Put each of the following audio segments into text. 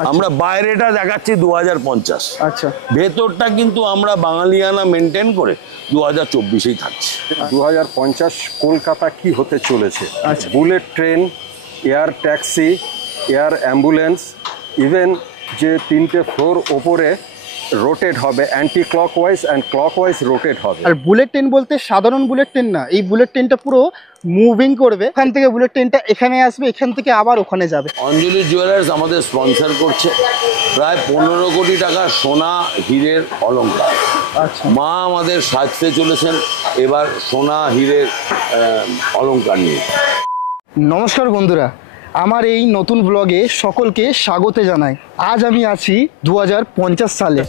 আমরা বাইরেটা দেখাচ্ছি 2050। আচ্ছা, ভেতরটা কিন্তু আমরা বাঙালিয়ানা মেনটেন করে 2024-এই থাকছি। 2050 কলকাতা কি হতে চলেছে? আচ্ছা। Bullet train, air taxi, air ambulance, even যে 3টে ফ্লোর ওপরে রোটেট হবে, anti clockwise and clockwise rotate হবে। আর বুলেট ট্রেন বলতে সাধারণ বুলেট ট্রেন না, এই বুলেট ট্রেনটা পুরো মুভিং করবে। এখান থেকে বুলেট ট্রেনটা এখানে আসবে, এখান থেকে আবার ওখানে যাবে। অঞ্জলি জুয়েলার্স আমাদের স্পন্সর করছে প্রায় 15 কোটি টাকা সোনা হীরের অলংকার। আচ্ছা, মা আমাদের সাজতে চলেছেন এবার সোনা হীরের অলংকার নিয়ে। নমস্কার বন্ধুরা, আমার এই নতুন ব্লগে সকলকে স্বাগত জানাই। আজ আমি আছি 2050 সালে।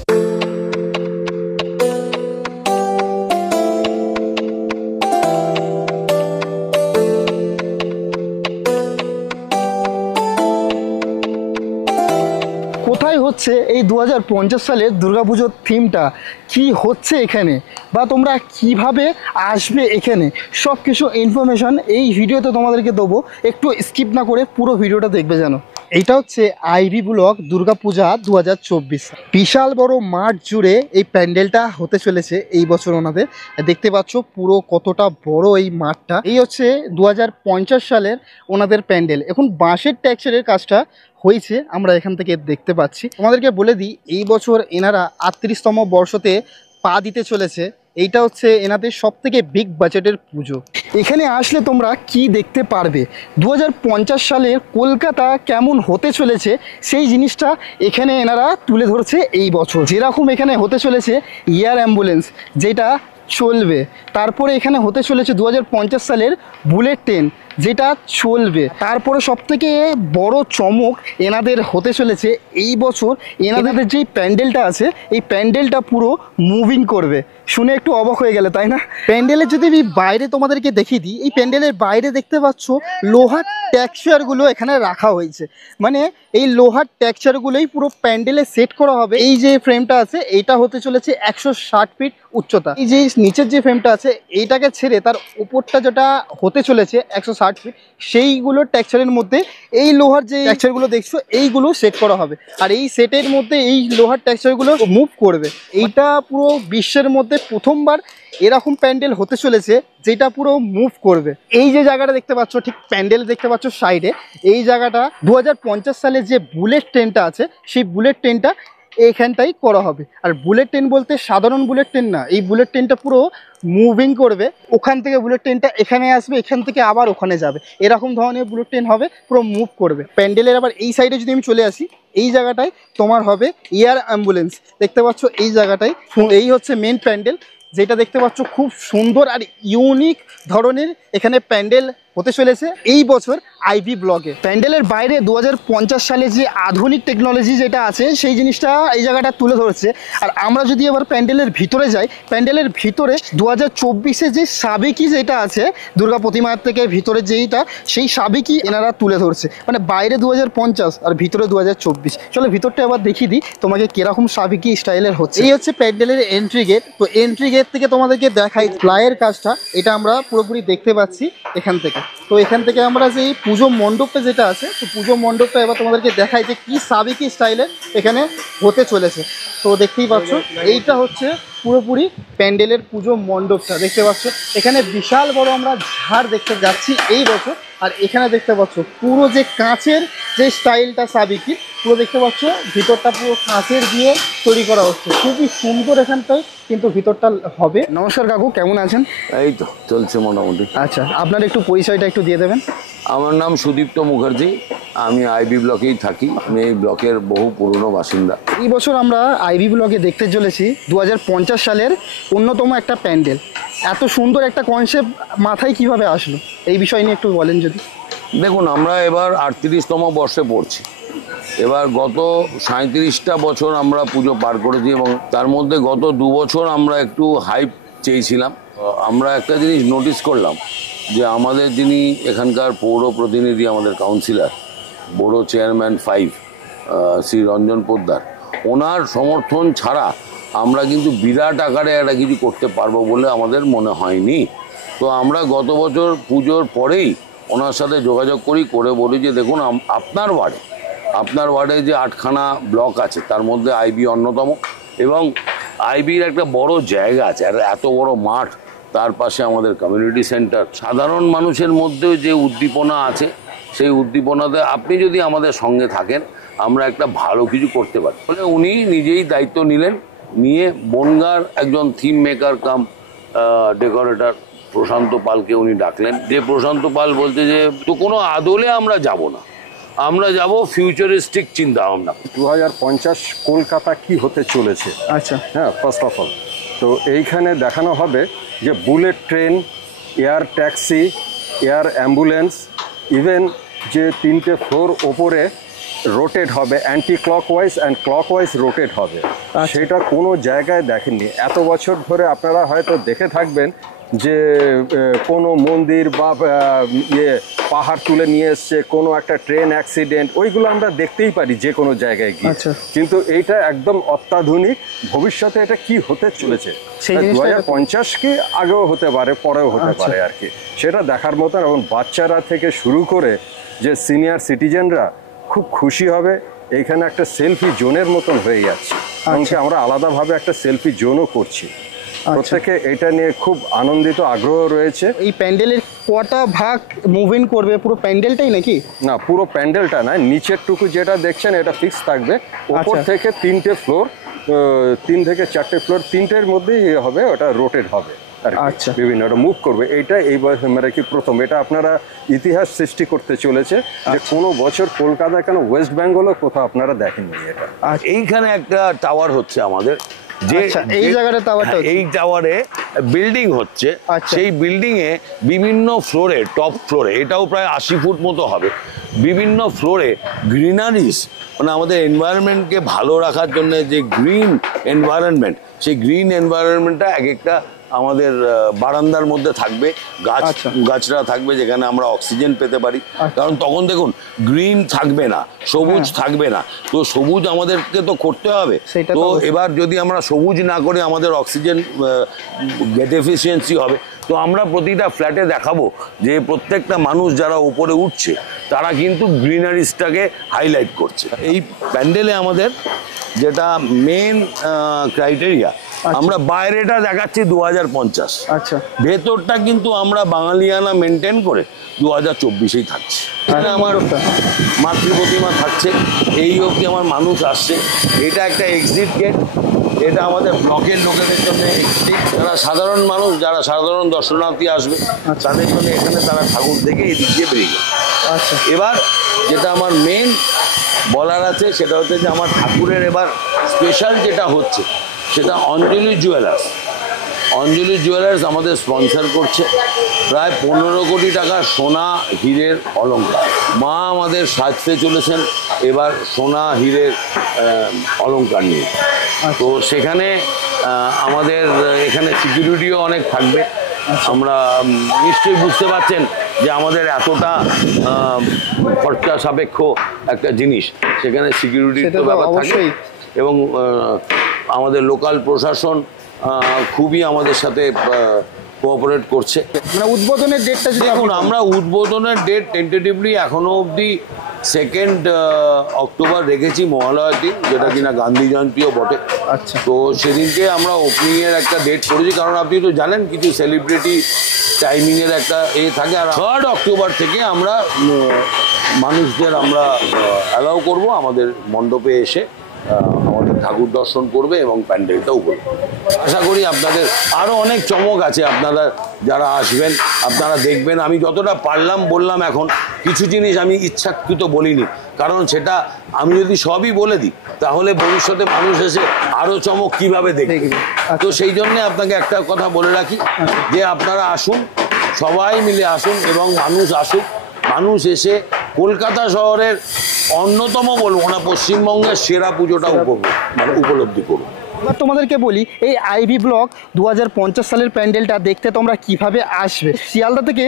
কোথায় হচ্ছে এই 2050 সালের দুর্গাপুজোর থিমটা, কি হচ্ছে এখানে, বা তোমরা কিভাবে আসবে এখানে, সব কিছু ইনফরমেশন এই ভিডিওতে তোমাদেরকে দেবো। একটু স্কিপ না করে পুরো ভিডিওটা দেখবে যেন। এইটা হচ্ছে আইভি ব্লক দুর্গাপূজা 2024। বিশাল বড় মাঠ জুড়ে এই প্যান্ডেলটা হতে চলেছে এই বছর ওনাদের। দেখতে পাচ্ছ পুরো কতটা বড় এই মাঠটা। এই হচ্ছে 2050 সালের ওনাদের প্যান্ডেল। এখন বাঁশের টেক্সচারের কাজটা হয়েছে, আমরা এখান থেকে দেখতে পাচ্ছি। তোমাদেরকে বলে দিই, এই বছর এনারা 38তম বর্ষতে পা দিতে চলেছে। এইটা হচ্ছে এনাদের সব থেকে বিগ বাজেটের পুজো। এখানে আসলে তোমরা কি দেখতে পারবে, 2050 সালের কলকাতা কেমন হতে চলেছে সেই জিনিসটা এখানে এনারা তুলে ধরছে এই বছর। যেরকম এখানে হতে চলেছে এয়ার অ্যাম্বুলেন্স, যেটা চলবে। তারপরে এখানে হতে চলেছে 2050 সালের বুলেট ট্রেন, যেটা চলবে। তারপরে সবথেকে বড় চমক এনাদের হতে চলেছে এই বছর, এনাদের যে প্যান্ডেলটা আছে এই প্যান্ডেলটা পুরো মুভিং করবে। শুনে একটু অবাক হয়ে গেলে, তাই না? প্যান্ডেলের যদি আমি বাইরে তোমাদেরকে দেখিয়ে দিই, এই প্যান্ডেলের বাইরে দেখতে পাচ্ছ লোহার টেক্সচারগুলো এখানে রাখা হয়েছে। মানে এই লোহার টেক্সচারগুলোই পুরো প্যান্ডেলে সেট করা হবে। এই যে ফ্রেমটা আছে এইটা হতে চলেছে 160 ফিট উচ্চতা। এই যে নিচের যে ফ্রেমটা আছে এইটাকে ছেড়ে তার উপরটা যেটা হতে চলেছে 160 ফিট, সেইগুলোর টেক্সচারের মধ্যে এই লোহার যে টেক্সচারগুলো দেখছো এইগুলো সেট করা হবে। আর এই সেটের মধ্যে এই লোহার টেক্সচারগুলো মুভ করবে। এইটা পুরো বিশ্বের মধ্যে প্রথমবার এরকম প্যান্ডেল হতে চলেছে যেটা পুরো মুভ করবে। এই যে জায়গাটা দেখতে পাচ্ছ, ঠিক প্যান্ডেল দেখতে পাচ্ছ সাইডে, এই জায়গাটা 2050 সালে যে বুলেট ট্রেনটা আছে সেই বুলেট ট্রেনটা এইখানটাই করা হবে। আর বুলেট ট্রেন বলতে সাধারণ বুলেট ট্রেন না, এই বুলেট ট্রেনটা পুরো মুভিং করবে। ওখান থেকে বুলেট ট্রেনটা এখানে আসবে, এখান থেকে আবার ওখানে যাবে। এরকম ধরনের বুলেট ট্রেন হবে, পুরো মুভ করবে। প্যান্ডেলের আবার এই সাইডে যদি আমি চলে আসি, এই জায়গাটায় তোমার হবে এয়ার অ্যাম্বুলেন্স। দেখতে পাচ্ছ এই জায়গাটায়, এই হচ্ছে মেন প্যান্ডেল, যেটা দেখতে পাচ্ছ খুব সুন্দর আর ইউনিক ধরনের এখানে প্যান্ডেল হতে চলেছে এই বছর আইভি ব্লকে। প্যান্ডেলের বাইরে 2050 সালে যে আধুনিক টেকনোলজি যেটা আছে সেই জিনিসটা এই জায়গাটা তুলে ধরেছে। আর আমরা যদি এবার প্যান্ডেলের ভিতরে যাই, প্যান্ডেলের ভিতরে 2024-এ যে সাবেকি যেটা আছে দুর্গা প্রতিমার থেকে ভিতরে যেইটা, সেই সাবেকি এনারা তুলে ধরছে। মানে বাইরে 2050 আর ভিতরে 2024। চলো ভিতরটা এবার দেখিয়ে দিই তোমাকে কিরকম সাবেকি স্টাইলের হচ্ছে। এই হচ্ছে প্যান্ডেলের এন্ট্রি গেট। তো এন্ট্রি গেট থেকে তোমাদেরকে দেখাই প্লাইয়ের কাজটা, এটা আমরা পুরোপুরি দেখতে পাচ্ছি এখান থেকে। তো এখান থেকে আমরা যে পুজো মণ্ডপটা যেটা আছে, তো পুজো মণ্ডপটা এবার তোমাদেরকে দেখাই যে কি সাবেকি স্টাইলে এখানে হতে চলেছে। তো দেখতেই পাচ্ছ এইটা হচ্ছে পুরোপুরি প্যান্ডেলের পুজো মণ্ডপটা। দেখতে পাচ্ছ এখানে বিশাল বড় আমরা ঝাড় দেখতে যাচ্ছি এই বছর। আর এখানে দেখতে পাচ্ছ পুরো যে কাঁচের যে স্টাইলটা সাবেকি, পুরো দেখতে পাচ্ছ ভিতরটা পুরো কাঁচের দিয়ে তৈরি করা হচ্ছে। খুবই সুন্দর এখানটায় কিন্তু ভিতরটা হবে। নমস্কার কাকু, কেমন আছেন? এই তো চলছে মোটামুটি। আচ্ছা, আপনার একটু পরিচয়টা একটু দিয়ে দেবেন। আমার নাম সুদীপ্ত মুখার্জি, আমি আইভি ব্লকেই থাকি। আমি এই ব্লকের বহু পুরনো বাসিন্দা। এই বছর আমরা আইভি ব্লকে দেখতে চলেছি 2050 সালের অন্যতম একটা প্যান্ডেল। এত সুন্দর একটা কনসেপ্ট মাথায় কিভাবে আসলো, এই বিষয় নিয়ে একটু বলেন যদি। দেখুন, আমরা এবার 38তম বর্ষে পড়ছি। এবার গত 37টা বছর আমরা পুজো পার করেছি এবং তার মধ্যে গত 2 বছর আমরা একটু হাইপ চেয়েছিলাম। আমরা একটা জিনিস নোটিস করলাম যে আমাদের যিনি এখানকার পৌর প্রতিনিধি, আমাদের কাউন্সিলর, বড় চেয়ারম্যান 5 শ্রী রঞ্জন পোদ্দার, ওনার সমর্থন ছাড়া আমরা কিন্তু বিরাট আকারে একটা কিছু করতে পারবো বলে আমাদের মনে হয়নি। তো আমরা গত বছর পুজোর পরেই ওনার সাথে যোগাযোগ করে বলি যে দেখুন, আপনার ওয়ার্ডে আপনার ওয়ার্ডে যে 8খানা ব্লক আছে তার মধ্যে আইবি অন্যতম, এবং আইবির একটা বড় জায়গা আছে, আর এত বড় মাঠ, তার পাশে আমাদের কমিউনিটি সেন্টার। সাধারণ মানুষের মধ্যেও যে উদ্দীপনা আছে, সেই উদ্দীপনাতে আপনি যদি আমাদের সঙ্গে থাকেন আমরা একটা ভালো কিছু করতে পারি। ফলে উনি নিজেই দায়িত্ব নিলেন, নিয়ে বনগাঁর একজন থিম মেকার কাম ডেকোরেটর প্রশান্ত পালকে উনি ডাকলেন। যে প্রশান্ত পাল বলতে যে তো কোনো আদলে আমরা যাব না, আমরা যাব ফিউচারিস্টিক চিন্তা ভাবনা। 2050 কলকাতা কি হতে চলেছে, আচ্ছা, হ্যাঁ, ফার্স্ট অফ অল তো এইখানে দেখানো হবে যে bullet train, air taxi, air ambulance, even যে 3টে ফ্লোর ওপরে রোটেট হবে, anti clockwise and clockwise rotate হবে। সেটা কোনো জায়গায় দেখেননি এত বছর ধরে। আপনারা হয়তো দেখে থাকবেন যে কোনো মন্দির বা পাহাড় তুলে নিয়ে এসছে, কোনো একটা ট্রেন অ্যাক্সিডেন্ট, ওইগুলো আমরা দেখতেই পারি যে কোনো জায়গায় গিয়ে। কিন্তু এইটা একদম অত্যাধুনিক। ভবিষ্যতে এটা কি হতে চলেছে 2050 কি আগেও হতে পারে, পরেও হতে পারে আর কি, সেটা দেখার মতন। এবং বাচ্চারা থেকে শুরু করে যে সিনিয়র সিটিজেনরা খুব খুশি হবে। এইখানে একটা সেলফি জোনের মতন হয়ে যাচ্ছে, এমনকি আমরা আলাদাভাবে একটা সেলফি জোনও করছি। প্রত্যেকে এটা নিয়ে খুব আনন্দিত, আগ্রহ রয়েছে। এই প্যান্ডেলের কটা ভাগ মুভিং করবে? পুরো প্যান্ডেলটাই নাকি? না, পুরো প্যান্ডেলটা নয়, নিচের টুকু যেটা দেখছেন এটা ফিক্স থাকবে। উপর থেকে 3টে ফ্লোর, 3 থেকে 4টে ফ্লোর, 3টের মধ্যেই হবে, ওটা রোটেট হবে। আচ্ছা, বিভিন্ন ওটা মুভ করবে। এইটা এই মানে কি প্রথম, এটা আপনারা ইতিহাস সৃষ্টি করতে চলেছে যে কোনো বছর কলকাতা কেন ওয়েস্ট বেঙ্গলও কোথাও আপনারা দেখেননি এটা। এইখানে একটা টাওয়ার হচ্ছে আমাদের, যে এই জায়গাটা টাওয়ারটা, এই টাওয়ারে বিল্ডিং হচ্ছে। সেই বিল্ডিং এ বিভিন্ন ফ্লোরে, টপ ফ্লোরে, এটাও প্রায় 80 ফুট মতো হবে, বিভিন্ন ফ্লোরে গ্রিনারিস, মানে আমাদের এনভায়রনমেন্টকে ভালো রাখার জন্য যে গ্রিন এনভায়রনমেন্ট, সেই গ্রিন এনভায়রনমেন্টটা এক একটা আমাদের বারান্দার মধ্যে থাকবে, গাছরা থাকবে যেখানে আমরা অক্সিজেন পেতে পারি। কারণ তখন দেখুন গ্রিন থাকবে না, সবুজ থাকবে না, তো সবুজ আমাদেরকে তো করতে হবে। তো এবার যদি আমরা সবুজ না করি আমাদের অক্সিজেন ডেফিসিয়েন্সি হবে। তো আমরা প্রতিটা ফ্ল্যাটে দেখাবো যে প্রত্যেকটা মানুষ যারা উপরে উঠছে তারা কিন্তু গ্রিনারিসটাকে হাইলাইট করছে। এই প্যান্ডেলে আমাদের যেটা মেন ক্রাইটেরিয়া, আমরা বাইরেটা দেখাচ্ছি 2050, আচ্ছা, ভেতরটা কিন্তু আমরা বাঙালিয়ানা মেনটেন করে 2024-এই থাকছি। আমার মাতৃ প্রতিমা থাকছে, এই অবধি আমার মানুষ আসছে। এটা একটা এক্সিট গেট, এটা আমাদের ব্লকের লোকেদের জন্য এক্সিট। যারা সাধারণ মানুষ, যারা সাধারণ দর্শনার্থী আসবে তাদের জন্য এখানে তারা ঠাকুর দেখে এই দিক দিয়ে বেরিয়ে যাবে। আচ্ছা, এবার যেটা আমার মেন বলার আছে সেটা হচ্ছে যে আমার ঠাকুরের এবার স্পেশাল যেটা হচ্ছে সেটা অঞ্জলি জুয়েলার্স। অঞ্জলি জুয়েলার্স আমাদের স্পন্সর করছে প্রায় 15 কোটি টাকা সোনা হীরের অলংকার। মা আমাদের সাজতে চলেছেন এবার সোনা হীরের অলংকার নিয়ে। তো সেখানে আমাদের এখানে সিকিউরিটিও অনেক থাকবে। আমরা নিশ্চয়ই বুঝতে পারছেন যে আমাদের এতটা খরচা সাপেক্ষ একটা জিনিস, সেখানে সিকিউরিটির তো ব্যাপার থাকে, এবং আমাদের লোকাল প্রশাসন খুবই আমাদের সাথে কোঅপারেট করছে। মানে উদ্বোধনের ডেটটা দেখুন, আমরা উদ্বোধনের ডেট টেন্টেটিভলি এখনো অবধি 2 অক্টোবর রেখেছি, মহালয়ার দিন, যেটা কিনা গান্ধী জয়ন্তীও বটে। আচ্ছা, তো সেদিনকে আমরা ওপেনিংয়ের একটা ডেট করেছি, কারণ আপনি তো জানেন কিছু সেলিব্রিটি টাইমিংয়ের একটা থাকে। আর 3 অক্টোবর থেকে আমরা মানুষদের আমরা অ্যালাউ করব আমাদের মণ্ডপে এসে আমাদের ঠাকুর দর্শন করবে এবং প্যান্ডেলটাও করবে। আশা করি আপনাদের আরও অনেক চমক আছে, আপনারা যারা আসবেন আপনারা দেখবেন। আমি যতটা পারলাম বললাম, এখন কিছু জিনিস আমি ইচ্ছাকৃত বলিনি, কারণ সেটা আমি যদি সবই বলে দিই তাহলে ভবিষ্যতে মানুষ এসে আরও চমক কীভাবে দেখবে। তো সেই জন্যে আপনাকে একটা কথা বলে রাখি যে আপনারা আসুন, সবাই মিলে আসুন এবং মানুষ আসুক। মানুষ এসে কলকাতা শহরের অন্যতম, বলবো না, পশ্চিমবঙ্গের সেরা পুজোটা উপলব্ধি করুন। এবার তোমাদেরকে বলি এই আইভি ব্লক 2050 সালের প্যান্ডেলটা দেখতে তোমরা কিভাবে আসবে। শিয়ালদা থেকে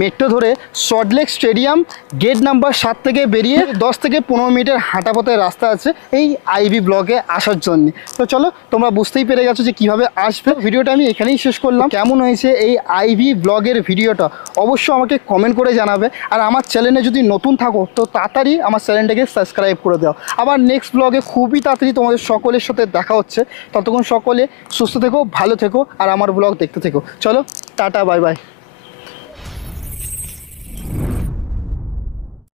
মেট্রো ধরে সল্টলেক স্টেডিয়াম গেট নাম্বার 7 থেকে বেরিয়ে 10 থেকে 15 মিনিটের হাঁটা পথের রাস্তা আছে এই আইভি ব্লকে আসার জন্য। তো চলো তোমরা বুঝতেই পেরে গেছো যে কিভাবে আসবে। ভিডিওটা আমি এখানেই শেষ করলাম। কেমন হয়েছে এই আইভি ব্লগের ভিডিওটা অবশ্যই আমাকে কমেন্ট করে জানাবে। আর আমার চ্যানেলে যদি নতুন থাকো তো তাড়াতাড়ি আমার চ্যানেলটাকে সাবস্ক্রাইব করে দাও। আবার নেক্সট ব্লগে খুবই তাড়াতাড়ি তোমাদের সকলের সাথে দেখা হচ্ছে। ততক্ষণ সকলে সুস্থ থেকো, ভালো থেকো আর আমার ব্লগ দেখতে থেকো। চলো টাটা, বাই বাই।